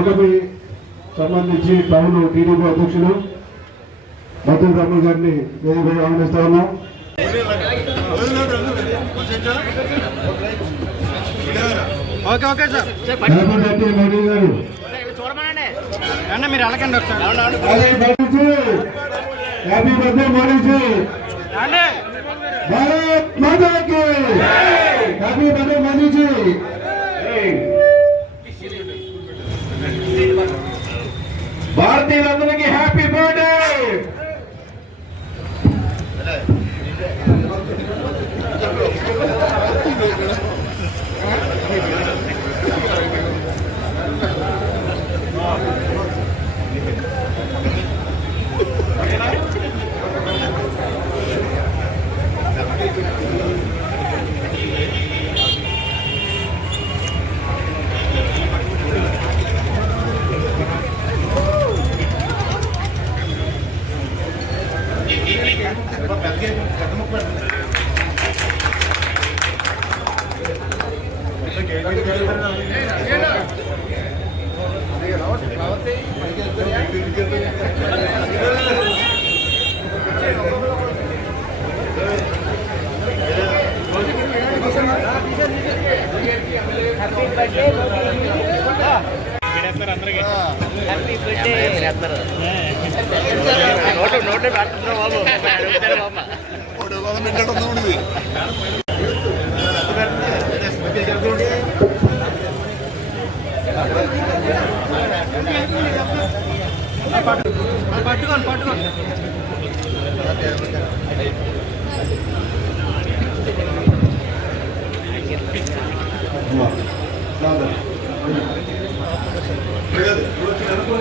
ఒకటి సంబంధించి town TDP అధ్యక్షులు మధు బ్రహ్మ గారిని వేదికపై ఆహ్వానిస్తా ఉన్నాం. Okay okay sir. Happy birthday Modi garu. Happy birthday Modiji. Bharat మాతాకి. Happy birthday Modiji. ತೀರ నోట్లో నోట్లో పెడుతున్నా బాబు అడుగుతారు బాబు పట్టుకోండి పట్టుకోండి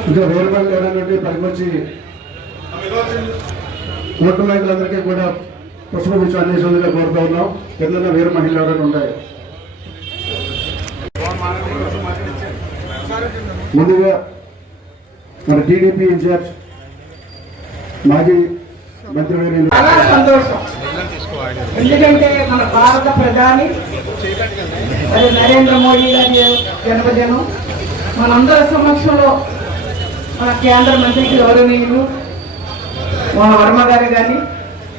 ఇంకా వేరే వాళ్ళు ఎవరైనా పనికొచ్చి ఓటు నాయకులందరికీ కూడా పుష్ప గుచ్చు అందించేందుకు కోరుతా ఉన్నాం. కింద వేరే మహిళలు ఎవరైనా ఉన్నాయి ముందుగా మన టీడీపీ ఇన్ఛార్జ్ మాజీ మంత్రి చాలా సంతోషం. ఎందుకంటే మన భారత ప్రధాని అది నరేంద్ర మోడీ గారి జన్మదినం మనందరి సమక్షంలో మన కేంద్ర మంత్రికి గౌరవనీయులు మన వర్మ గారు కానీ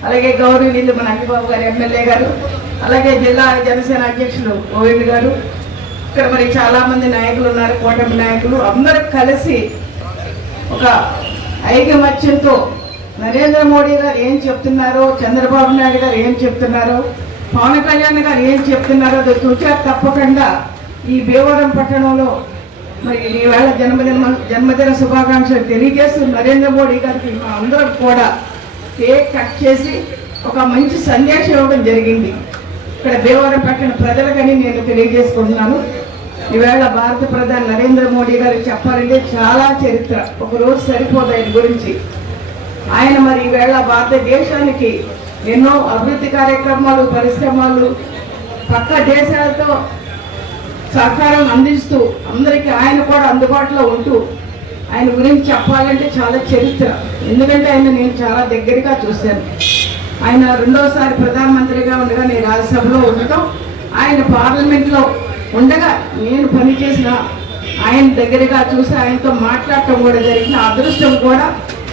అలాగే గౌరవనీయులు మన అంకిబాబు గారు ఎమ్మెల్యే గారు అలాగే జిల్లా జనసేన అధ్యక్షులు గోవింద్ గారు ఇక్కడ మరి చాలా మంది నాయకులు ఉన్నారు కూటమి నాయకులు. అందరూ కలిసి ఒక ఐకమత్యంతో నరేంద్ర మోడీ గారు ఏం చెప్తున్నారో చంద్రబాబు నాయుడు గారు ఏం చెప్తున్నారో పవన్ కళ్యాణ్ గారు ఏం చెప్తున్నారో అది తప్పకుండా ఈ భీమవరం పట్టణంలో మరి ఈవేళ జన్మదిన జన్మదిన శుభాకాంక్షలు తెలియజేస్తూ నరేంద్ర మోడీ గారికి మా అందరం కూడా కేక్ కట్ చేసి ఒక మంచి సందేశం ఇవ్వడం జరిగింది. ఇక్కడ దేవరం పట్టిన ప్రజలకని నేను తెలియజేసుకుంటున్నాను. ఈవేళ భారత ప్రధాని నరేంద్ర మోడీ గారు చెప్పాలంటే చాలా చరిత్ర. ఒక రోజు సరిపోదు ఆయన గురించి. ఆయన మరి ఈవేళ భారతదేశానికి ఎన్నో అభివృద్ధి కార్యక్రమాలు పరిశ్రమలు పక్క దేశాలతో సహకారం అందిస్తూ అందరికీ ఆయన కూడా అందుబాటులో ఉంటూ ఆయన గురించి చెప్పాలంటే చాలా చరిత్ర. ఎందుకంటే ఆయన నేను చాలా దగ్గరగా చూశాను. ఆయన రెండోసారి ప్రధానమంత్రిగా ఉండగా నేను రాజ్యసభలో ఉండటం ఆయన పార్లమెంట్లో ఉండగా నేను పనిచేసిన ఆయన దగ్గరగా చూసి ఆయనతో మాట్లాడటం కూడా జరిగిన అదృష్టం కూడా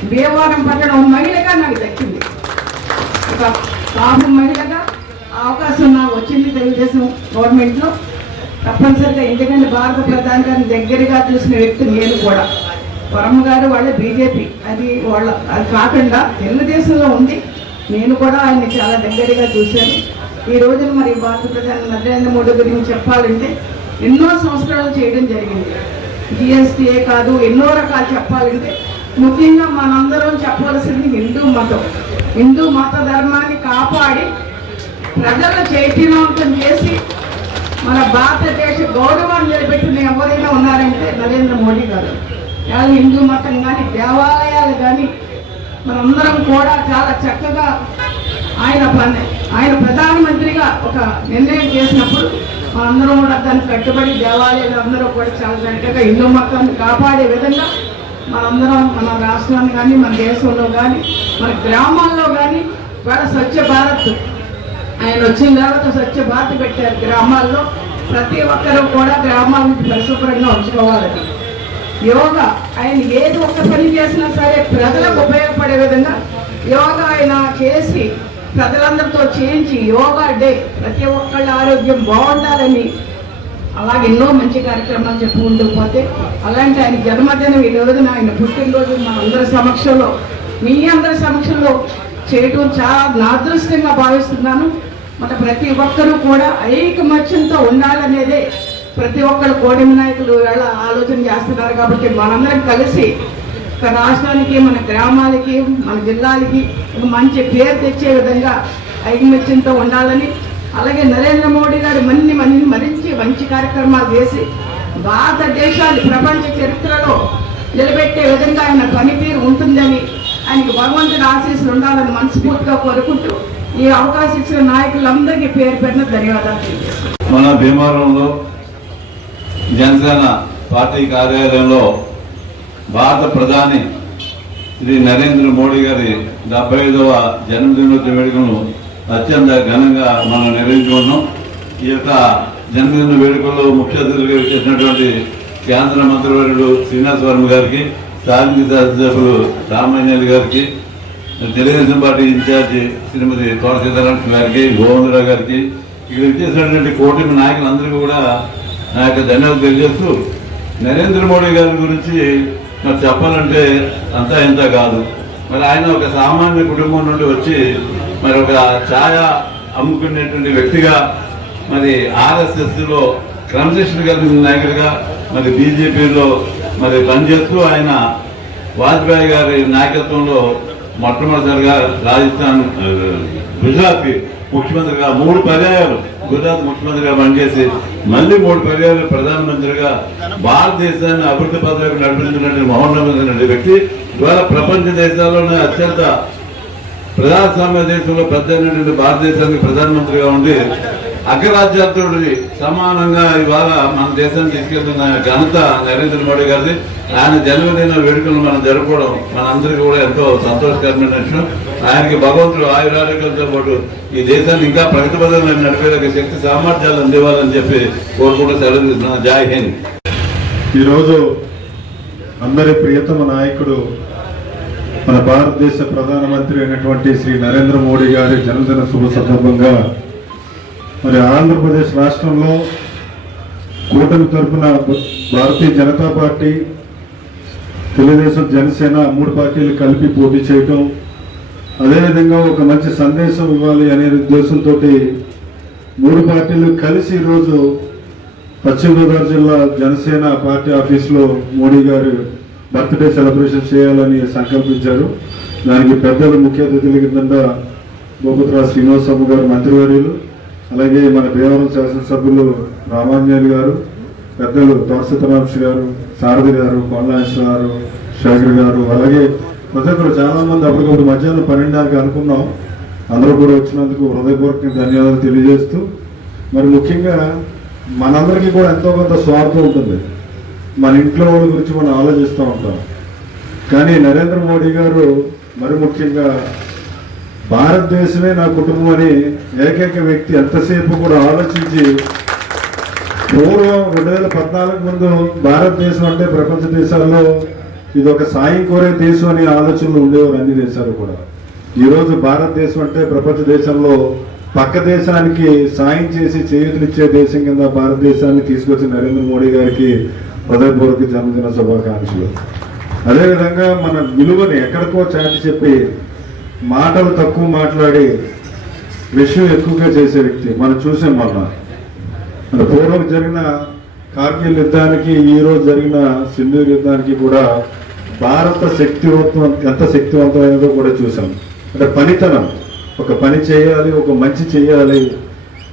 భీమవరం పట్టణం మహిళగా నాకు దక్కింది. ఒక పాపం మహిళగా అవకాశం నాకు వచ్చింది తెలుగుదేశం గవర్నమెంట్లో. తప్పనిసరిగా ఎందుకంటే భారత ప్రధాని గారిని దగ్గరగా చూసిన వ్యక్తి నేను కూడా. వరమ్మ గారు వాళ్ళ బీజేపీ. అది వాళ్ళ అది కాకుండా తెలుగుదేశంలో ఉంది నేను కూడా ఆయన్ని చాలా దగ్గరగా చూశాను. ఈ రోజున మరి భారత ప్రధాని నరేంద్ర మోడీ గురించి చెప్పాలంటే ఎన్నో సంస్కరణలు చేయడం జరిగింది. జిఎస్టీఏ కాదు ఎన్నో రకాలు చెప్పాలంటే ముఖ్యంగా మనందరం చెప్పవలసింది హిందూ మతం. హిందూ మత ధర్మాన్ని కాపాడి ప్రజలను చైతన్యవంతం చేసి మన భారతదేశ గౌరవాన్ని నిలబెట్టిన ఎవరైనా ఉన్నారంటే నరేంద్ర మోడీ గారు. హిందూ మతం కానీ దేవాలయాలు కానీ మనందరం కూడా చాలా చక్కగా ఆయన పని ఆయన ప్రధానమంత్రిగా ఒక నిర్ణయం చేసినప్పుడు మనందరం కూడా దానికి కట్టుబడి దేవాలయాలు అందరూ కూడా చాలా చక్కగా ఇల్లు మతాన్ని కాపాడే విధంగా మనందరం మన రాష్ట్రాన్ని కానీ మన దేశంలో కానీ మన గ్రామాల్లో కానీ ఇవాళ స్వచ్ఛ భారత్. ఆయన వచ్చిన తర్వాత స్వచ్ఛ భారత్ పెట్టారు గ్రామాల్లో. ప్రతి ఒక్కరూ కూడా గ్రామాలను పరిశుభ్రంగా ఉంచుకోవాలని యోగా ఆయన ఏది ఒక్క పని చేసినా సరే ప్రజలకు ఉపయోగపడే విధంగా యోగా ఆయన చేసి ప్రజలందరితో చేయించి యోగా డే ప్రతి ఒక్కళ్ళ ఆరోగ్యం బాగుండాలని అలాగే ఎన్నో మంచి కార్యక్రమాలు చెప్పుకుంటూ పోతే అలాంటి ఆయన జన్మదినం ఈ రోజున ఆయన పుట్టినరోజు మన అందరి సమక్షంలో మీ అందరి సమక్షంలో చేయటం చాలా నా అదృష్టంగా భావిస్తున్నాను. మన ప్రతి ఒక్కరూ కూడా ఐకమత్యంతో ఉండాలనేదే ప్రతి ఒక్కరు కోడిమి నాయకులు ఎలా ఆలోచన చేస్తున్నారు కాబట్టి మనందరం కలిసి ఒక రాష్ట్రానికి మన గ్రామాలకి మన జిల్లాలకి ఒక మంచి పేరు తెచ్చే విధంగా ఐకమత్యంతో ఉండాలని అలాగే నరేంద్ర మోడీ గారు మన్ని మన్ని మరించి మంచి కార్యక్రమాలు చేసి భారతదేశాన్ని ప్రపంచ చరిత్రలో నిలబెట్టే విధంగా ఆయన పనితీరు ఉంటుందని ఆయనకి భగవంతుడి ఆశీస్సులు ఉండాలని మనస్ఫూర్తిగా కోరుకుంటూ ఈ అవకాశం ఇచ్చిన నాయకులందరికీ పేరు పెట్టిన ధన్యవాదాలు మన భీమవరంలో జనసేన పార్టీ కార్యాలయంలో భారత ప్రధాని శ్రీ నరేంద్ర మోడీ గారి డెబ్బై ఐదవ జన్మదినోత్సవ వేడుకను అత్యంత ఘనంగా మనం నిర్వహించుకున్నాం ఈ యొక్క జన్మదిన వేడుకల్లో ముఖ్య అతిథులుగా చేసినటువంటి కేంద్ర మంత్రివర్యుడు శ్రీనివాస్ వర్మ గారికి స్థానిక శాసనసభ్యులు రామయ్య గారికి తెలుగుదేశం పార్టీ ఇన్ఛార్జి శ్రీమతి తోట సీతారామకృష్ణ గారికి గోవిందరావు గారికి ఇక్కడ చేసినటువంటి కూటమి నాయకులందరికీ కూడా నా యొక్క ధన్యవాదాలు తెలియజేస్తూ నరేంద్ర మోడీ గారి గురించి మరి చెప్పాలంటే అంతా ఇంత కాదు. మరి ఆయన ఒక సామాన్య కుటుంబం నుండి వచ్చి మరి ఒక ఛాయ అమ్ముకునేటువంటి వ్యక్తిగా మరి ఆర్ఎస్ఎస్లో క్రమశిక్షణ కలిగిన నాయకుడిగా మరి బీజేపీలో మరి పనిచేస్తూ ఆయన వాజ్పేయి గారి నాయకత్వంలో మొట్టమొదటిసారిగా రాజస్థాన్ గుజరాత్ ముఖ్యమంత్రిగా మూడు పర్యాయాలు గుజరాత్ ముఖ్యమంత్రిగా పనిచేసి మళ్ళీ మూడు పర్యాలు ప్రధానమంత్రిగా భారతదేశాన్ని అభివృద్ధి పథకాలకు నడిపించినటువంటి మహోన్నతమైన వ్యక్తి. ఇవాళ ప్రపంచ దేశాల్లోనే అత్యంత ప్రజాస్వామ్య దేశంలో పెద్ద భారతదేశానికి ప్రధానమంత్రిగా ఉండి అగ్రరాజ్యాలతో సమానంగా ఇవాళ మన దేశాన్ని తీసుకెళ్తున్న ఘనత నరేంద్ర మోడీ గారిది. ఆయన జన్మదిన వేడుకలు మనం జరుపుకోవడం మనందరికీ కూడా ఎంతో సంతోషకరమైన విషయం. ఆయనకి భగవంతుడు ఆయురారోగ్యంతో పాటు ఈ దేశాన్ని ఇంకా ప్రగతి పదంలో శక్తి సామర్థ్యాలు అందివ్వాలని చెప్పి కోరుకుంటూ సెలవు తీసుకున్నాను. జై హింద్. ఈరోజు అందరి ప్రియతమ నాయకుడు మన భారతదేశ ప్రధానమంత్రి అయినటువంటి శ్రీ నరేంద్ర మోడీ గారి జన్మదిన శుభ సందర్భంగా మరి ఆంధ్రప్రదేశ్ రాష్ట్రంలో కూటమి తరఫున భారతీయ జనతా పార్టీ తెలుగుదేశం జనసేన మూడు పార్టీలు కలిపి పోటీ చేయటం అదేవిధంగా ఒక మంచి సందేశం ఇవ్వాలి అనే ఉద్దేశంతో మూడు పార్టీలు కలిసి ఈరోజు పశ్చిమ గోదావరి జిల్లా జనసేన పార్టీ ఆఫీస్లో మోడీ గారు బర్త్డే సెలబ్రేషన్ చేయాలని సంకల్పించారు. దానికి పెద్దలు ముఖ్య అతిథుల కింద బొబ్బుత్రా శ్రీనివాసరావు గారు మంత్రివర్యులు అలాగే మన భీమవరం శాసనసభ్యులు రామాంజలి గారు పెద్దలు తోసతరాంశ్ గారు సారథి గారు కొండలాంశ గారు శేఖర్ గారు అలాగే ప్రతి ఒక్కరు చాలా మంది అప్పటికప్పుడు మధ్యాహ్నం పన్నెండున్నరకు అనుకున్నాం. అందరూ కూడా వచ్చినందుకు హృదయపూర్వక ధన్యవాదాలు తెలియజేస్తూ మరి ముఖ్యంగా మనందరికీ కూడా ఎంతో కొంత స్వార్థం ఉంటుంది. మన ఇంట్లో వాళ్ళ గురించి మనం ఆలోచిస్తూ ఉంటాం. కానీ నరేంద్ర మోడీ గారు మరి ముఖ్యంగా భారతదేశమే నా కుటుంబం అని ఏకైక వ్యక్తి ఎంతసేపు కూడా ఆలోచించి పూర్వం రెండు వేల పద్నాలుగు ముందు భారతదేశం అంటే ప్రపంచ దేశాల్లో ఇది ఒక సాయం కోరే దేశం అనే ఆలోచనలు ఉండేవారు అన్ని దేశాలు కూడా. ఈరోజు భారతదేశం అంటే ప్రపంచ దేశంలో పక్క దేశానికి సాయం చేసి చేయూతనిచ్చే దేశం కింద భారతదేశాన్ని తీసుకొచ్చిన నరేంద్ర మోడీ గారికి హృదయపూర్వక జన్మదిన శుభాకాంక్షలు. అదేవిధంగా మన విలువని ఎక్కడికో చాటి చెప్పి మాటలు తక్కువ మాట్లాడి విషయం ఎక్కువగా చేసే వ్యక్తి. మనం చూసాం మొన్న మన పూర్వం జరిగిన కార్గిల్ యుద్ధానికి ఈ రోజు జరిగిన సింధూర్ యుద్ధానికి కూడా భారత శక్తివంతం ఎంత శక్తివంతమైనదో కూడా చూసాం. అంటే పనితనం. ఒక పని చేయాలి ఒక మంచి చేయాలి.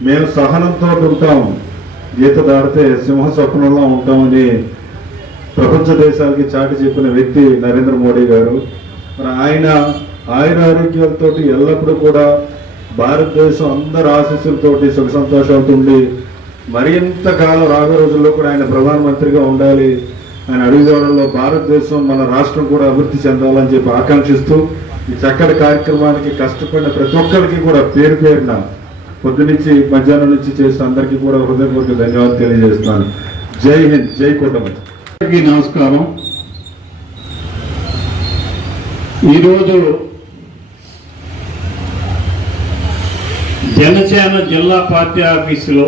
మేము సహనంతో ఉంటాం. గీత దాడితే సింహ స్వప్నంలో ఉంటామని ప్రపంచ దేశాలకి చాటి చెప్పిన వ్యక్తి నరేంద్ర మోడీ గారు. మరి ఆయన ఆయన ఆరోగ్యాలతో ఎల్లప్పుడూ కూడా భారతదేశం అందరి ఆశీస్సులతోటి సుఖ సంతోషాలతో ఉండి మరింత కాలం రాబోయే రోజుల్లో కూడా ఆయన ప్రధానమంత్రిగా ఉండాలి ఆయన అడుగుదోడల్లో భారతదేశం మన రాష్ట్రం కూడా అభివృద్ధి చెందాలని చెప్పి ఆకాంక్షిస్తూ ఈ చక్కటి కార్యక్రమానికి కష్టపడిన ప్రతి ఒక్కరికి కూడా పేరు పేరున పొద్దునుంచి మధ్యాహ్నం నుంచి చేసిన అందరికీ కూడా హృదయపూర్వక ధన్యవాదాలు తెలియజేస్తున్నాను. జై హింద్ జై కూటమి. నమస్కారం. ఈరోజు జనసేన జిల్లా పార్టీ ఆఫీసులో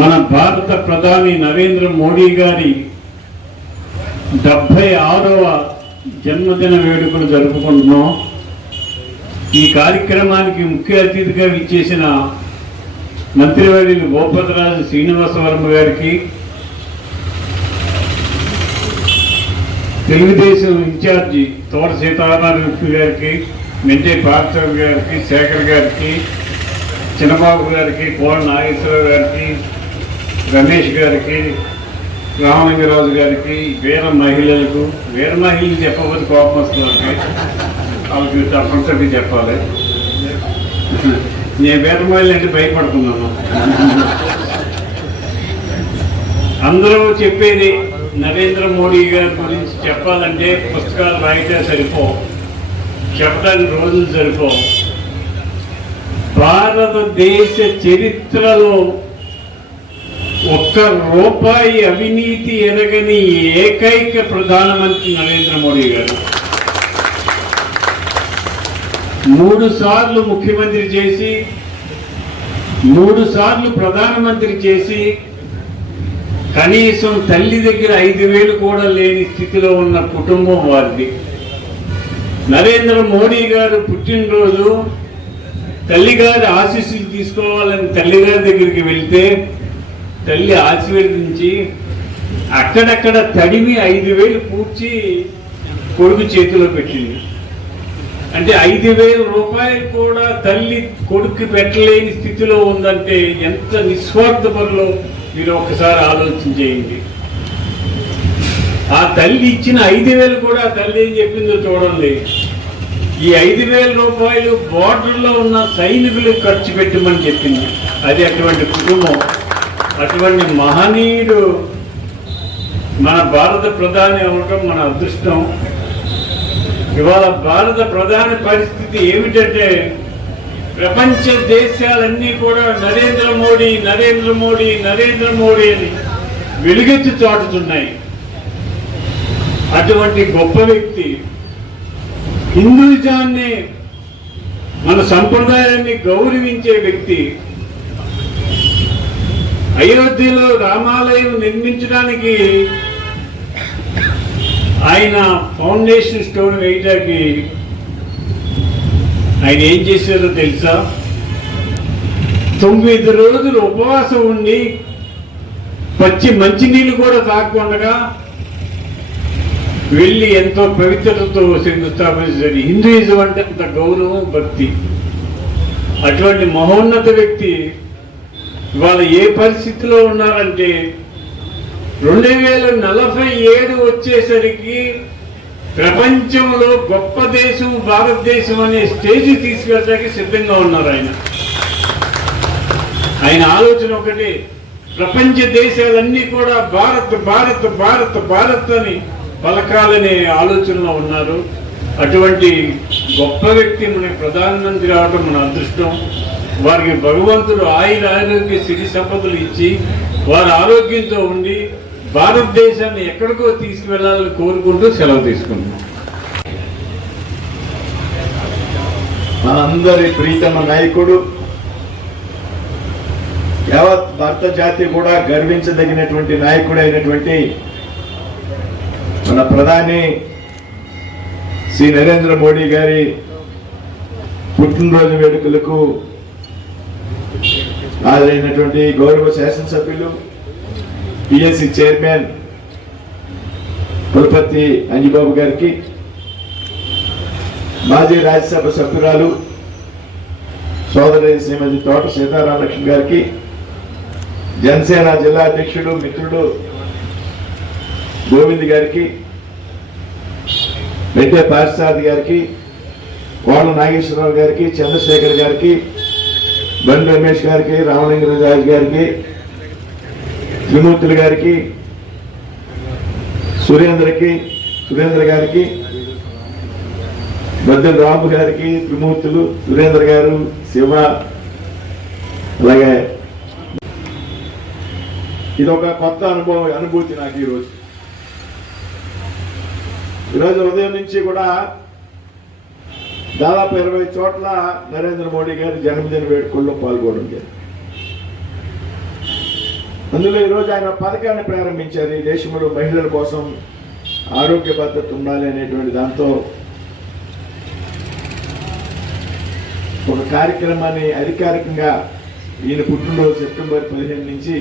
మన భారత ప్రధాని నరేంద్ర మోడీ గారి డెబ్భై ఆరవ జన్మదిన వేడుకలు జరుపుకుంటున్నాం. ఈ కార్యక్రమానికి ముఖ్య అతిథిగా విచ్చేసిన మంత్రివర్యులు భూపతిరాజు శ్రీనివాసవర్మ గారికి తెలుగుదేశం ఇన్ఛార్జి తోట సీతారామకృష్ణ గారికి మెంటే పార్థవ్ గారికి శేఖర్ గారికి చిన్నబాబు గారికి కోడ నాగేశ్వరరావు గారికి రమేష్ గారికి రామలింగరాజు గారికి వీర మహిళలకు వీర మహిళలు చెప్పబోతే కోపం వస్తుంది వాళ్ళకి. తప్పనిసరిగా చెప్పాలి. నేను వీర మహిళలు అంటే భయపడుతున్నాను. అందరూ చెప్పేది నరేంద్ర మోడీ గారి గురించి చెప్పాలంటే పుస్తకాలు రాయితే సరిపో చెప్పడానికి రోజులు జరుపుకో భారతదేశ చరిత్రలో ఒక్క రూపాయి అవినీతి ఎరగని ఏకైక ప్రధానమంత్రి నరేంద్ర మోడీ గారు. మూడు సార్లు ముఖ్యమంత్రి చేసి మూడు సార్లు ప్రధానమంత్రి చేసి కనీసం తల్లి దగ్గర ఐదు వేలు కూడా లేని స్థితిలో ఉన్న కుటుంబం వారిది. నరేంద్ర మోడీ గారు పుట్టినరోజు తల్లిగారి ఆశీస్సులు తీసుకోవాలని తల్లిగారి దగ్గరికి వెళ్తే తల్లి ఆశీర్వదించి అక్కడక్కడ తడిమి ఐదు వేలు పూడ్చి కొడుకు చేతిలో పెట్టింది. అంటే ఐదు వేల రూపాయలు కూడా తల్లి కొడుకు పెట్టలేని స్థితిలో ఉందంటే ఎంత నిస్వార్థపరులో మీరు ఒకసారి ఆలోచన చేయండి. ఆ తల్లి ఇచ్చిన ఐదు వేలు కూడా తల్లి ఏం చెప్పిందో చూడండి. ఈ ఐదు వేల రూపాయలు బోర్డర్లో ఉన్న సైనికులు ఖర్చు పెట్టమని చెప్పింది. అది అటువంటి కుటుంబం. అటువంటి మహనీయుడు మన భారత ప్రధాని అవ్వటం మన అదృష్టం. ఇవాళ భారత ప్రధాన పరిస్థితి ఏమిటంటే ప్రపంచ దేశాలన్నీ కూడా నరేంద్ర మోడీ నరేంద్ర మోడీ నరేంద్ర మోడీ అని వెలుగెత్తి చాటుతున్నాయి. అటువంటి గొప్ప వ్యక్తి హిందూజాన్ని మన సంప్రదాయాన్ని గౌరవించే వ్యక్తి అయోధ్యలో రామాలయం నిర్మించడానికి ఆయన ఫౌండేషన్ స్టోన్ వేయటానికి ఆయన ఏం చేశారో తెలుసా? తొమ్మిది రోజులు ఉపవాసం ఉండి పచ్చి మంచినీళ్ళు కూడా తాగకుండా వెళ్ళి ఎంతో పవిత్రతతో శంకుస్థాపన హిందూయిజం అంటే అంత గౌరవం భక్తి. అటువంటి మహోన్నత వ్యక్తి ఇవాళ ఏ పరిస్థితిలో ఉన్నారంటే రెండు వేల నలభై ఏడు వచ్చేసరికి ప్రపంచంలో గొప్ప దేశం భారతదేశం అనే స్టేజ్ తీసుకెళ్ళడానికి సిద్ధంగా ఉన్నారు ఆయన. ఆయన ఆలోచన ఒకటి ప్రపంచ దేశాలన్నీ కూడా భారత్ భారత్ భారత్ భారత్ అని పలకాలనే ఆలోచనలో ఉన్నారు. అటువంటి గొప్ప వ్యక్తి మన ప్రధానమంత్రి రావడం మన అదృష్టం. వారికి భగవంతుడు ఆయుర ఆరోగ్య సిరి సంపదలు ఇచ్చి వారి ఆరోగ్యంతో ఉండి భారతదేశాన్ని ఎక్కడికో తీసుకువెళ్ళాలని కోరుకుంటూ సెలవు తీసుకుంటున్నాం మనందరి ప్రీతమ నాయకుడు యావత్ భారత జాతి కూడా గర్వించదగినటువంటి నాయకుడు అయినటువంటి మన ప్రధాని శ్రీ నరేంద్ర మోడీ గారి పుట్టినరోజు వేడుకలకు హాజరైనటువంటి గౌరవ శాసనసభ్యులు పిఎస్సి చైర్మన్ పులపర్తి అంజిబాబు గారికి మాజీ రాజ్యసభ సభ్యురాలు సోదరి శ్రీమతి తోట సీతారామలక్ష్మి గారికి జనసేన జిల్లా అధ్యక్షుడు మిత్రుడు గోవింద్ గారికి అయితే పారిసారథి గారికి కోళ్ళ నాగేశ్వరరావు గారికి చంద్రశేఖర్ గారికి బండి రమేష్ గారికి రామలింగరాజు గారికి త్రిమూర్తులు గారికి సురేంద్రకి సురేంద్ర గారికి బద్దెల రాము గారికి త్రిమూర్తులు సురేంద్ర గారు శివ అలాగే. ఇది ఒక కొత్త అనుభవం అనుభూతి నాకు ఈరోజు. ఈరోజు ఉదయం నుంచి కూడా దాదాపు ఇరవై చోట్ల నరేంద్ర మోడీ గారి జన్మదిన వేడుకల్లో పాల్గొనడం జరిగింది. అందులో ఈరోజు ఆయన పథకాన్ని ప్రారంభించారు. ఈ దేశంలో మహిళల కోసం ఆరోగ్య భద్రత ఉండాలి అనేటువంటి దాంతో ఒక కార్యక్రమాన్ని అధికారికంగా ఈయన పుట్టినరోజు సెప్టెంబర్ పదిహేను నుంచి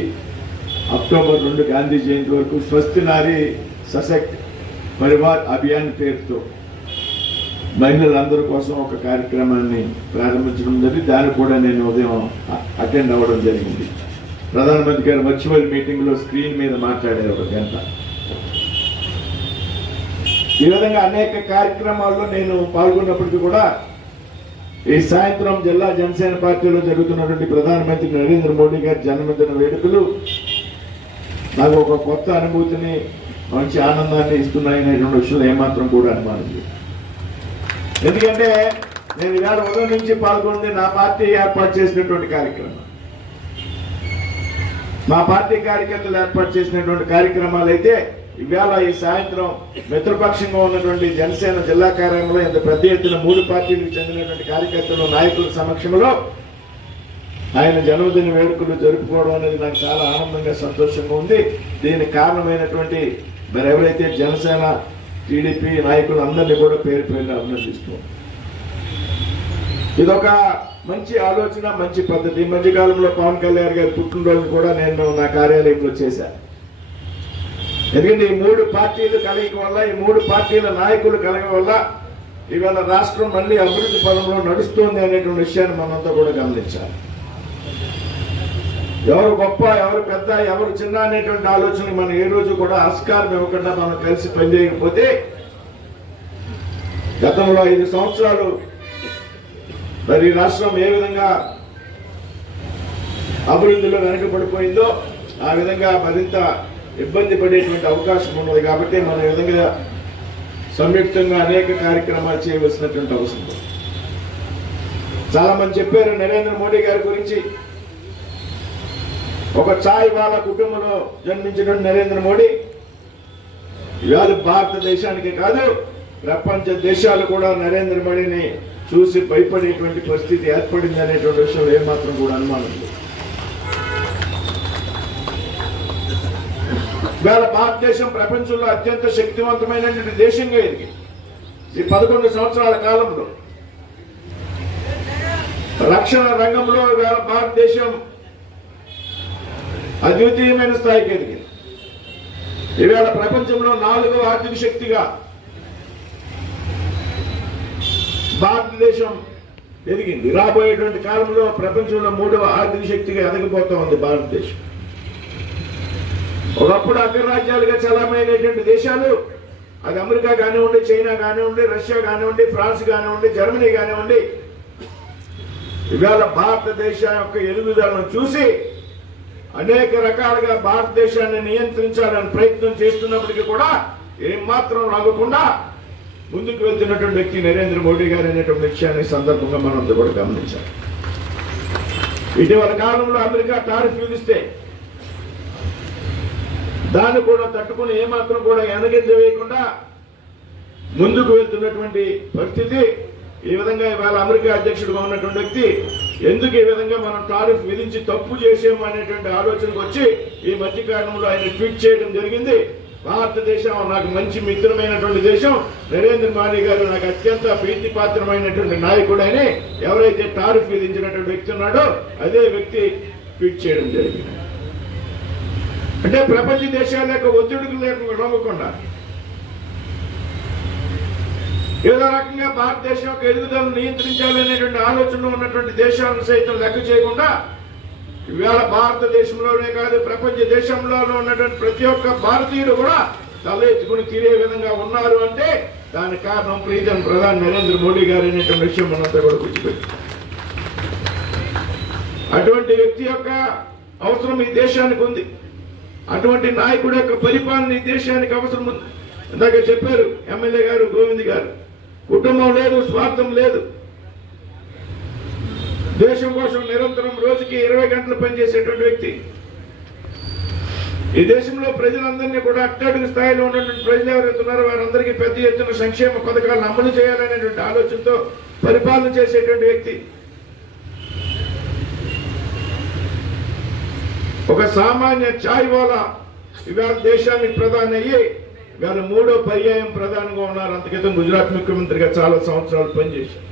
అక్టోబర్ రెండు గాంధీ జయంతి వరకు స్వస్తి నారి సశక్తి పరివార్ అభియాన్ పేరుతో మహిళలందరి కోసం ఒక కార్యక్రమాన్ని ప్రారంభించడం జరిగింది. దాన్ని కూడా నేను ఉదయం అటెండ్ అవ్వడం జరిగింది. ప్రధానమంత్రి గారు వర్చువల్ మీటింగ్లో స్క్రీన్ మీద మాట్లాడారు ఒక గంట. ఈ విధంగా అనేక కార్యక్రమాల్లో నేను పాల్గొన్నప్పటికీ కూడా ఈ సాయంత్రం జిల్లా జనసేన పార్టీలో జరుగుతున్నటువంటి ప్రధానమంత్రి నరేంద్ర మోడీ గారి జన్మదిన వేడుకలు నాకు ఒక కొత్త అనుభూతిని మంచి ఆనందాన్ని ఇస్తున్నాయనేటువంటి విషయాలు ఏమాత్రం కూడా అనుమానం ఎందుకంటే నేను ఇవాళ ఉదయం నుంచి పాల్గొంది నా పార్టీ ఏర్పాటు చేసినటువంటి కార్యక్రమం. మా పార్టీ కార్యకర్తలు ఏర్పాటు చేసినటువంటి కార్యక్రమాలు అయితే ఇవాళ ఈ సాయంత్రం మిత్రపక్షంగా ఉన్నటువంటి జనసేన జిల్లా కార్యాలయంలో ఇంత పెద్ద ఎత్తున మూడు పార్టీలకు చెందినటువంటి కార్యకర్తలు నాయకుల సమక్షంలో ఆయన జన్మదిన వేడుకలు జరుపుకోవడం అనేది నాకు చాలా ఆనందంగా సంతోషంగా ఉంది. దీనికి కారణమైనటువంటి మరి ఎవరైతే జనసేన టీడీపీ నాయకులు అందరినీ కూడా పేరు పేరున అభినందిస్తున్నాం ఇదొక మంచి ఆలోచన మంచి పద్ధతి. ఈ మధ్యకాలంలో పవన్ కళ్యాణ్ గారి పుట్టినరోజు కూడా నేను నా కార్యాలయంలో చేశాను ఎందుకంటే ఈ మూడు పార్టీలు కలయిక వల్ల ఈ మూడు పార్టీల నాయకులు కలగ వల్ల ఇవాళ రాష్ట్రం మళ్ళీ అభివృద్ధి పదంలో నడుస్తోంది అనేటువంటి విషయాన్ని మనంతా కూడా గమనించాలి. ఎవరు గొప్ప ఎవరు పెద్ద ఎవరు చిన్న అనేటువంటి ఆలోచన మనం ఏ రోజు కూడా ఆస్కారం ఇవ్వకుండా మనం కలిసి పనిచేయకపోతే గతంలో ఐదు సంవత్సరాలు మరి రాష్ట్రం ఏ విధంగా అభివృద్ధిలో వెనకబడిపోయిందో ఆ విధంగా మరింత ఇబ్బంది పడేటువంటి అవకాశం ఉన్నది కాబట్టి మనం ఈ విధంగా సంయుక్తంగా అనేక కార్యక్రమాలు చేయవలసినటువంటి అవసరం చాలా మంది చెప్పారు నరేంద్ర మోడీ గారి గురించి ఒక చాయ్ వాళ్ళ కుటుంబంలో జన్మించినటువంటి నరేంద్ర మోడీ ఇవాళ భారతదేశానికి కాదు ప్రపంచ దేశాలు కూడా నరేంద్ర మోడీని చూసి భయపడేటువంటి పరిస్థితి ఏర్పడింది అనేటువంటి విషయం ఏమాత్రం కూడా అనుమానం లేదు. ఇవాళ భారతదేశం ప్రపంచంలో అత్యంత శక్తివంతమైనటువంటి దేశంగా ఎదిగింది. ఈ పదకొండు సంవత్సరాల కాలంలో రక్షణ రంగంలో ఇవాళ భారతదేశం అద్వితీయమైన స్థాయికి ఎదిగింది. ఇవాళ ప్రపంచంలో నాలుగవ ఆర్థిక శక్తిగా భారతదేశం ఎదిగింది. రాబోయేటువంటి కాలంలో ప్రపంచంలో మూడవ ఆర్థిక శక్తిగా ఎదగబోతా ఉంది భారతదేశం. ఒకప్పుడు అగ్రరాజ్యాలుగా చలామైనటువంటి దేశాలు అది అమెరికా కానివ్వండి చైనా కానివ్వండి రష్యా కానివ్వండి ఫ్రాన్స్ కానివ్వండి జర్మనీ కానివ్వండి ఇవాళ భారతదేశం యొక్క ఎదుగుదలను చూసి అనేక రకాలుగా భారతదేశాన్ని నియంత్రించాలని ప్రయత్నం చేస్తున్నప్పటికీ కూడా ఏమాత్రం రాకుండా ముందుకు వెళ్తున్నటువంటి వ్యక్తి నరేంద్ర మోడీ గారు అనేటువంటి విషయాన్ని సందర్భంగా మనం కూడా గమనించాలి. ఇటీవల కాలంలో అమెరికా టారిఫ్ విధిస్తే దాన్ని కూడా తట్టుకుని ఏమాత్రం కూడా వెనగింజ వేయకుండా ముందుకు వెళ్తున్నటువంటి పరిస్థితి ఈ విధంగా ఇవాళ అమెరికా అధ్యక్షుడుగా ఉన్నటువంటి వ్యక్తి ఎందుకు ఈ విధంగా మనం టారిఫ్ విధించి తప్పు చేసాము అనేటువంటి ఆలోచనకు వచ్చి ఈ మధ్య కాలంలో ఆయన ట్వీట్ చేయడం జరిగింది. భారతదేశం నాకు మంచి మిత్రమైనటువంటి దేశం. నరేంద్ర మోడీ గారు నాకు అత్యంత ప్రీతిపాత్రమైనటువంటి అని ఎవరైతే టారిఫ్ విధించినటువంటి వ్యక్తి ఉన్నాడో అదే వ్యక్తి ట్వీట్ చేయడం జరిగింది. అంటే ప్రపంచ దేశాల యొక్క ఒత్తిడికి లేకుండా లొంగకుండా ఏదో రకంగా భారతదేశం యొక్క ఎదుగుదలను నియంత్రించాలనేటువంటి ఆలోచనలో ఉన్నటువంటి దేశాలను సైతం లెక్క చేయకుండా ఇవాళ భారతదేశంలోనే కాదు ప్రపంచ దేశంలోనే ఉన్నటువంటి ప్రతి ఒక్క భారతీయుడు కూడా తల ఎత్తుకుని తీరే విధంగా ఉన్నారు అంటే దానికి కారణం ప్రీతం ప్రధాని నరేంద్ర మోడీ గారు అనేటువంటి విషయం మనంతా కూడా గుర్తుపెట్టి అటువంటి వ్యక్తి యొక్క అవసరం ఈ దేశానికి ఉంది. అటువంటి నాయకుడు యొక్క పరిపాలన ఈ దేశానికి అవసరం ఉంది. ఇందాక చెప్పారు ఎమ్మెల్యే గారు గోవింద్ గారు. కుటుంబం లేదు స్వార్థం లేదు. దేశం కోసం నిరంతరం రోజుకి ఇరవై గంటలు పనిచేసేటువంటి వ్యక్తి. ఈ దేశంలో ప్రజలందరినీ కూడా అట్టడుగు స్థాయిలో ఉన్నటువంటి ప్రజలు ఎవరైతే ఉన్నారో వారందరికీ పెద్ద ఎత్తున సంక్షేమ పథకాలను అమలు చేయాలనేటువంటి ఆలోచనతో పరిపాలన చేసేటువంటి వ్యక్తి. ఒక సామాన్య ఛాయ్ వాలా ఇవాళ దేశానికి ప్రధాని అయ్యి ఇవాళ మూడో పర్యాయం ప్రధానంగా ఉన్నారు. అంతకితం గుజరాత్ ముఖ్యమంత్రిగా చాలా సంవత్సరాలు పనిచేశారు.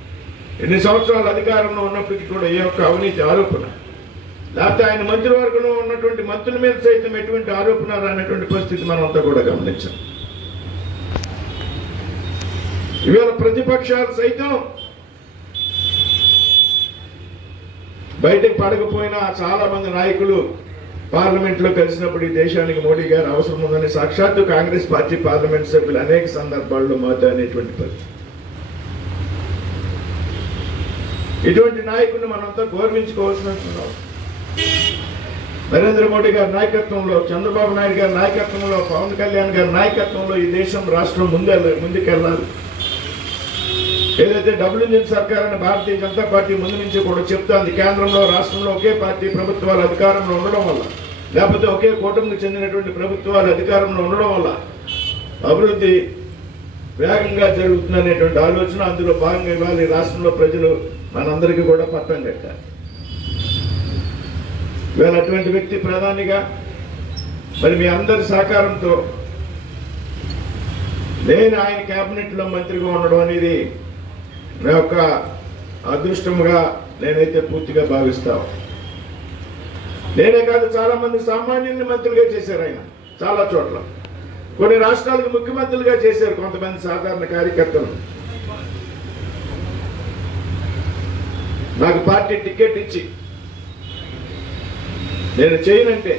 ఎన్ని సంవత్సరాలు అధికారంలో ఉన్నప్పటికీ కూడా ఏ ఒక్క అవినీతి ఆరోపణ. లేకపోతే ఆయన మంత్రివర్గంలో ఉన్నటువంటి మంత్రుల మీద సైతం ఎటువంటి ఆరోపణ రానటువంటి పరిస్థితి మనం కూడా గమనించాం. ఇవాళ ప్రతిపక్షాలు సైతం బయటకు పడకపోయినా చాలా మంది నాయకులు పార్లమెంట్లో కలిసినప్పుడు ఈ దేశానికి మోడీ గారు అవసరం ఉందని సాక్షాత్తు కాంగ్రెస్ పార్టీ పార్లమెంట్ సభ్యులు అనేక సందర్భాల్లో మాతో అనేటువంటి పరిస్థితి. ఇటువంటి నాయకుడిని మనంతా గౌరవించుకోవాల్సిన నరేంద్ర మోడీ గారి నాయకత్వంలో చంద్రబాబు నాయుడు గారి నాయకత్వంలో పవన్ కళ్యాణ్ గారి నాయకత్వంలో ఈ దేశం రాష్ట్రం ముందే ముందుకెళ్ళాలి. ఏదైతే డబుల్ ఇంజిన్ సర్కార్ అని భారతీయ జనతా పార్టీ ముందు నుంచి కూడా చెప్తోంది కేంద్రంలో రాష్ట్రంలో ఒకే పార్టీ ప్రభుత్వాలు అధికారంలో ఉండడం వల్ల లేకపోతే ఒకే కూటమికి చెందినటువంటి ప్రభుత్వాలు అధికారంలో ఉండడం వల్ల అభివృద్ధి వేగంగా జరుగుతుందనేటువంటి ఆలోచన అందులో భాగంగా ఇవ్వాలి రాష్ట్రంలో ప్రజలు మనందరికీ కూడా పట్టం కట్టారు. ఇవాళ అటువంటి వ్యక్తి ప్రధానిగా మరి మీ అందరి సహకారంతో నేను ఆయన క్యాబినెట్లో మంత్రిగా ఉండడం అనేది నా యొక్క అదృష్టంగా నేనైతే పూర్తిగా భావిస్తాను నేనే కాదు చాలా మంది సామాన్యుల్ని మంత్రులుగా చేశారు ఆయన చాలా చోట్ల. కొన్ని రాష్ట్రాలకు ముఖ్యమంత్రులుగా చేశారు కొంతమంది సాధారణ కార్యకర్తలు. నాకు పార్టీ టికెట్ ఇచ్చి నేను చేయనంటే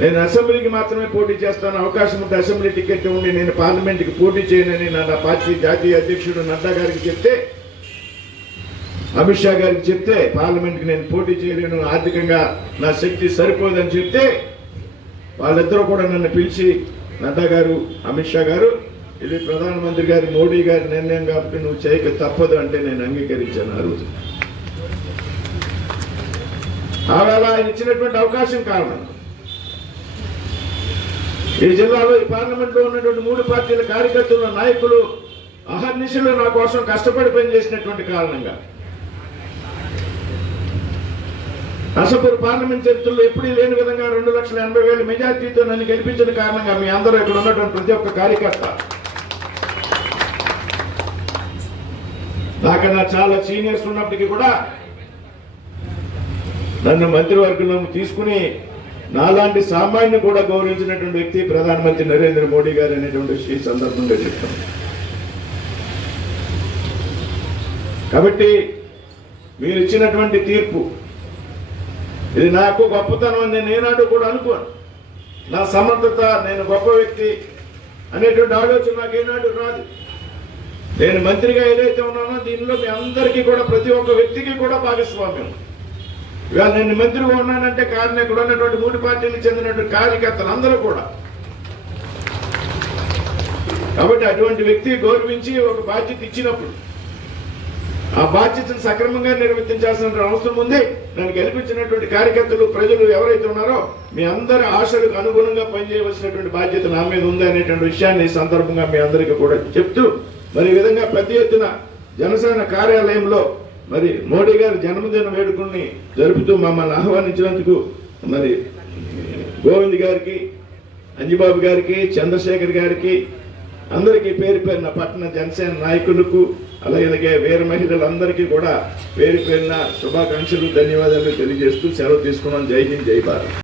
నేను అసెంబ్లీకి మాత్రమే పోటీ చేస్తాను. అవకాశం ఉంటే అసెంబ్లీ టికెట్ ఉండి నేను పార్లమెంట్కి పోటీ చేయనని నా పార్టీ జాతీయ అధ్యక్షుడు నడ్డా గారికి చెప్తే అమిత్ షా గారికి చెప్తే పార్లమెంట్కి నేను పోటీ చేయలేను. ఆర్థికంగా నా శక్తి సరిపోదని చెప్తే వాళ్ళిద్దరూ కూడా నన్ను పిలిచి నడ్డా గారు అమిత్ షా గారు ఇది ప్రధానమంత్రి గారి మోడీ గారి నిర్ణయం కాబట్టి నువ్వు చేయక తప్పదు అంటే నేను అంగీకరించాను ఆ రోజు. ఆవేళ ఆయన ఇచ్చినటువంటి అవకాశం కారణం. ఈ జిల్లాలో ఈ పార్లమెంట్లో ఉన్నటువంటి మూడు పార్టీల కార్యకర్తలు నాయకులు అహర్నిశలు నా కోసం కష్టపడి పనిచేసినటువంటి కారణంగా. అసపూర్ పార్లమెంట్ చరిత్రలో ఎప్పుడూ లేని విధంగా రెండు లక్షల ఎనభై వేల మెజార్టీతో నన్ను గెలిపించిన కారణంగా మీ అందరూ ఇక్కడ ఉన్నటువంటి ప్రతి ఒక్క కార్యకర్త. నాకన్నా చాలా సీనియర్స్ ఉన్నప్పటికీ కూడా నన్ను మంత్రివర్గంలో తీసుకుని నాలాంటి సామాన్యుని కూడా గౌరవించినటువంటి వ్యక్తి ప్రధానమంత్రి నరేంద్ర మోడీ గారు అనేటువంటి ఈ సందర్భంగా చెప్తాం. కాబట్టి మీరు ఇచ్చినటువంటి తీర్పు ఇది నాకు గొప్పతనం అని నేను ఏనాడు కూడా అనుకోను. నా సమర్థత నేను గొప్ప వ్యక్తి అనేటువంటి ఆలోచన నాకు ఏనాడు రాదు. నేను మంత్రిగా ఏదైతే ఉన్నానో దీనిలో మీ అందరికీ కూడా ప్రతి ఒక్క వ్యక్తికి కూడా భాగస్వామ్యం. ఇవాళ నేను మంత్రిగా ఉన్నానంటే కారణం ఇక్కడ ఉన్నటువంటి మూడు పార్టీలకు చెందినటువంటి కార్యకర్తలు అందరూ కూడా. కాబట్టి అటువంటి వ్యక్తి గౌరవించి ఒక బాధ్యత ఇచ్చినప్పుడు ఆ బాధ్యతను సక్రమంగా నిర్వర్తించాల్సిన అవసరం ఉంది. నన్ను గెలిపించినటువంటి కార్యకర్తలు ప్రజలు ఎవరైతే ఉన్నారో మీ అందరి ఆశలకు అనుగుణంగా పనిచేయవలసినటువంటి బాధ్యత నా మీద ఉంది అనేటువంటి విషయాన్ని ఈ సందర్భంగా మీ అందరికీ కూడా చెప్తూ మరి ఈ విధంగా పెద్ద ఎత్తున జనసేన కార్యాలయంలో మరి మోడీ గారి జన్మదిన వేడుకల్ని జరుపుతూ మమ్మల్ని ఆహ్వానించినందుకు మరి గోవింద్ గారికి అంజిబాబు గారికి చంద్రశేఖర్ గారికి అందరికీ పేరు పేరిన పట్టణ జనసేన నాయకులకు అలాగే వీర మహిళలందరికీ కూడా పేరు పేరిన శుభాకాంక్షలు ధన్యవాదాలు తెలియజేస్తూ సెలవు తీసుకున్నాం. జై హింద్ జై భారత్.